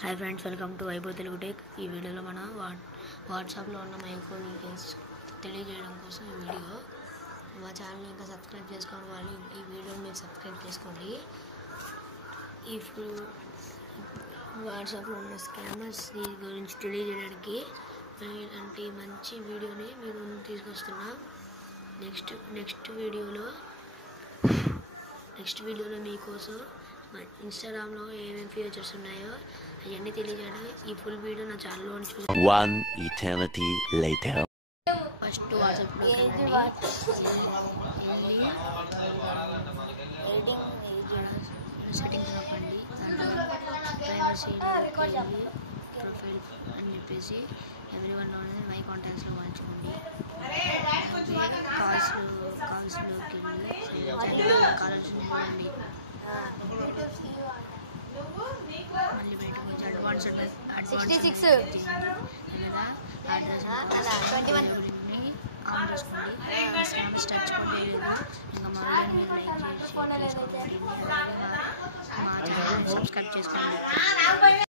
Hi friends, welcome to Vaibhav Telugu tech. ఈ వీడియోలో మన వాట్సాప్లో ఉన్న మైక్రో డీటెయిల్స్ తెలియజేయడం కోసం ఈ వీడియో। మా ఛానల్ని ఇంకా సబ్స్క్రైబ్ చేసుకోని వాళ్ళు ఈ వీడియోని మీరు సబ్స్క్రైబ్ చేసుకోండి। ఇప్పుడు వాట్సాప్లో ఉన్న స్కామర్స్ గురించి తెలియజేయడానికి ఇలాంటి మంచి వీడియోని మీరు ముందుకు తీసుకొస్తున్నా। నెక్స్ట్ వీడియోలో మీకోసం ఇన్స్టాగ్రామ్లో ఏమేమి ఫీచర్స్ ఉన్నాయో అవన్నీ తెలియజేయడానికి ఈ ఫుల్ వీడియో నా ఛానల్లో చూసి One eternity later. ఫస్ట్ వాట్సాప్లో సెట్టింగ్స్ నొక్కండి, ప్రైవసీ ప్రొఫైల్ అని చెప్పేసి ఎవ్రీవన్ అనేది మై కాంటాక్ట్స్లో మార్చుకోండి। కాల్స్లోకి కాలర్స్ మళ్ళీ బయటకు వచ్చి అడ్వాన్స్ 66 లేదా అడ్రస్ ఆన్ చేసుకోండి। స్కామర్స్ టచ్ కొట్టేయలేదు, ఇంకా మా వీడియోని మీరు లైక్ చేసి మా ఛానల్ సబ్స్క్రైబ్ చేసుకోండి।